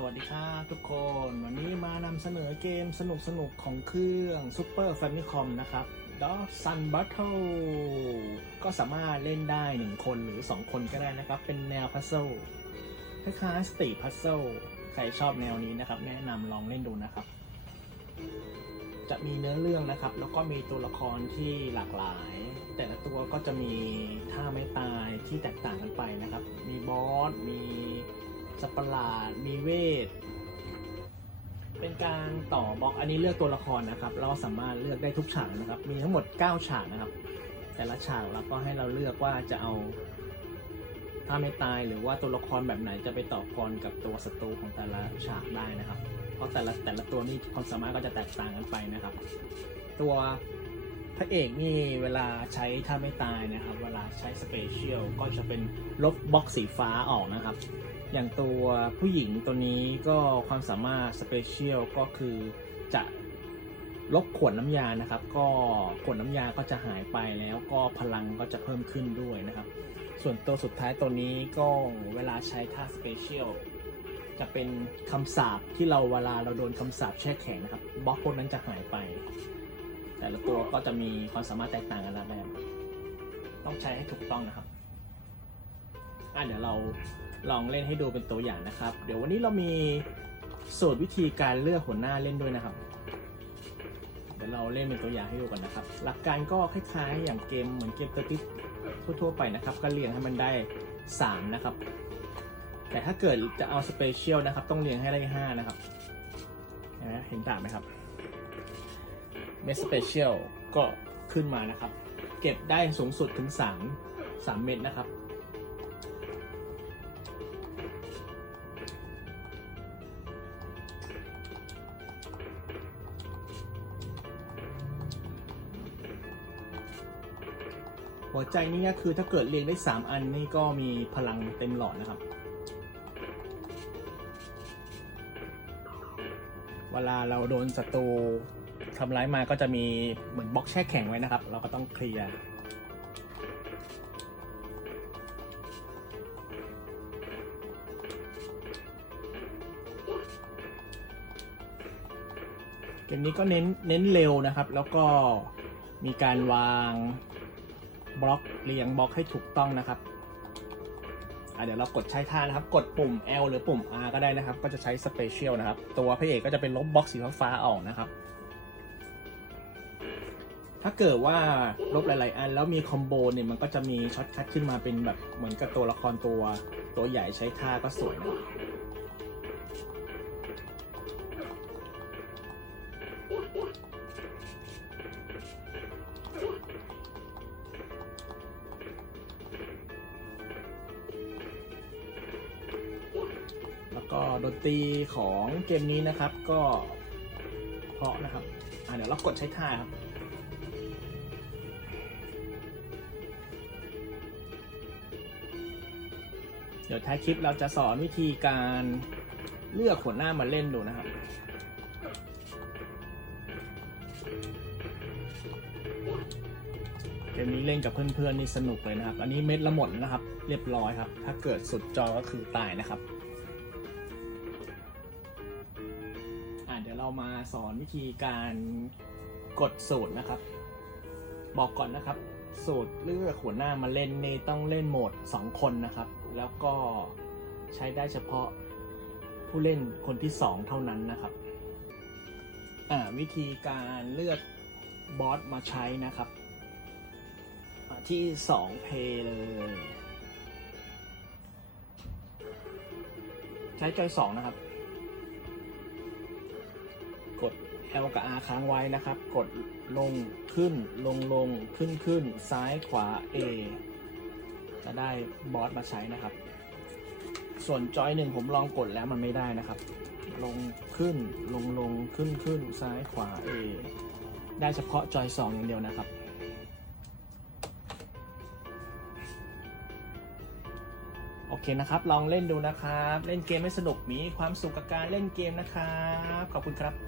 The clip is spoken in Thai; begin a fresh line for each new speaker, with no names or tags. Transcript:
สวัสดีครับทุกคน วันนี้มานำเสนอเกมสนุกๆของเครื่อง Super Famicom นะครับ Dog Sun Battle ก็สามารถเล่นได้ 1 คนหรือ 2 คนก็ได้นะครับ เป็นแนวพัซเซิลคล้ายๆสตีพัซเซิลใครชอบแนวนี้นะครับ แนะนำลองเล่นดูนะครับ จะมีเนื้อเรื่องนะครับ แล้วก็มีตัวละครที่หลากหลาย แต่ละตัวก็จะมีท่าไม่ตายที่แตกต่างกันไปนะครับ มีบอสมี สัตว์ประหลาดมีเวท เป็นการต่อบล็อกอันนี้เลือกตัวละครนะครับ เราสามารถเลือกได้ทุกฉากนะครับ มีทั้งหมด 9 ฉากนะครับ แต่ละฉากเราก็ให้เราเลือกว่าจะเอาท่าไม่ตายหรือว่าตัวละครแบบไหนจะไปต่อกรกับตัวศัตรูของแต่ละฉากได้นะครับ เพราะแต่ละแต่ละตัวนี่ความสามารถก็จะแตกต่างกันไปนะครับ ตัว พระเอกนี่เวลาใช้ท่าไม่ตายนะครับ เวลาใช้สเปเชียลก็จะเป็นลบบล็อกสีฟ้าออกนะครับ อย่างตัวผู้หญิงตัวนี้ก็ความสามารถสเปเชียลก็คือจะลบขวดน้ำยานะครับ ก็ขวดน้ำยาก็จะหายไปแล้วก็พลังก็จะเพิ่มขึ้นด้วยนะครับ ส่วนตัวสุดท้ายตัวนี้ก็เวลาใช้ท่าสเปเชียลจะเป็นคำสาปที่เราเวลาเราโดนคำสาปแช่แข็งนะครับบล็อกพวกนั้นจะหายไป แต่ละตัวก็จะมีความสามารถแตกต่างกันแล้วแบบต้องใช้ให้ถูกต้องนะครับอะเดี๋ยวเราลองเล่นให้ดูเป็นตัวอย่างนะครับ เดี๋ยววันนี้เรามีสูตรวิธีการเลือกหัวหน้าเล่นด้วยนะครับ เดี๋ยวเราเล่นเป็นตัวอย่างให้ดูกันนะครับ หลักการก็คล้ายๆอย่างเกมเหมือนเกมเตอร์ติสทั่วๆไปนะครับ ก็เรียงให้มันได้ 3 นะครับ แต่ถ้าเกิดจะเอาสเปเชียลนะครับ ต้องเรียงให้ได้ 5 นะครับเห็นไหมเห็นต่างไหมครับ เมสสเปเชียลก็ขึ้นมานะครับ เก็บได้สูงสุดถึง 3 3 เม็ดนะครับ หัวใจนี่ก็คือถ้าเกิดเรียงได้ 3 อันนี่ก็มีพลังเต็มหลอดนะครับเวลาเราโดนศัตรู ทำร้ายมาก็จะมีเหมือนบล็อกแช่แข็งไว้นะครับ เราก็ต้องเคลียร์เกมนี้ก็เน้นเน้นเร็วนะครับ แล้วก็มีการวางบล็อกเรียงบล็อกให้ถูกต้องนะครับเดี๋ยวเรากดใช้ท่านะครับ กดปุ่ม L หรือปุ่ม R ก็ได้นะครับ ก็จะใช้สเปเชียลนะครับ ตัวพระเอกก็จะเป็นลบบล็อกสีฟ้าออกนะครับ ถ้าเกิดว่าลบหลาย ๆ อันแล้วมีคอมโบเนี่ยมันก็จะมีช็อตคัทขึ้นมาเป็นแบบเหมือนกับตัวละครตัว ตัวใหญ่ใช้ท่าก็สวยนะแล้วก็ดนตรีของเกมนี้นะครับก็เพราะนะครับ อะเดี๋ยวเรากดใช้ท่าครับ เดี๋ยวท้ายคลิปเราจะสอนวิธีการเลือกหัวหน้ามาเล่นดูนะครับเกมนี้เล่นกับเพื่อนๆนี่สนุกเลยนะครับ อันนี้เม็ดละหมดนะครับ เรียบร้อยครับ ถ้าเกิดสุดจอก็คือตายนะครับอะเดี๋ยวเรามาสอนวิธีการกดสูตรนะครับ บอกก่อนนะครับ สูตรเลือกหัวหน้ามาเล่นนี่ต้องเล่นโหมด 2 คนนะครับ แล้วก็ใช้ได้เฉพาะผู้เล่นคนที่ 2 เท่านั้นนะครับวิธีการเลือกบอสมาใช้นะครับที่ 2 เพย์เลย ใช้จอย2นะครับ L กับ R ค้างไว้นะครับ กดลงขึ้นลงลงขึ้นขึ้นซ้ายขวา A จะได้บอสมาใช้นะครับ ส่วนจอยหนึ่งผมลองกดแล้วมันไม่ได้นะครับ ลงขึ้นลงลงขึ้นขึ้นซ้ายขวา A ได้เฉพาะจอย2อย่างเดียวนะครับโอเคนะครับ ลองเล่นดูนะครับ เล่นเกมให้สนุกมีความสุขกับการเล่นเกมนะครับ ขอบคุณครับ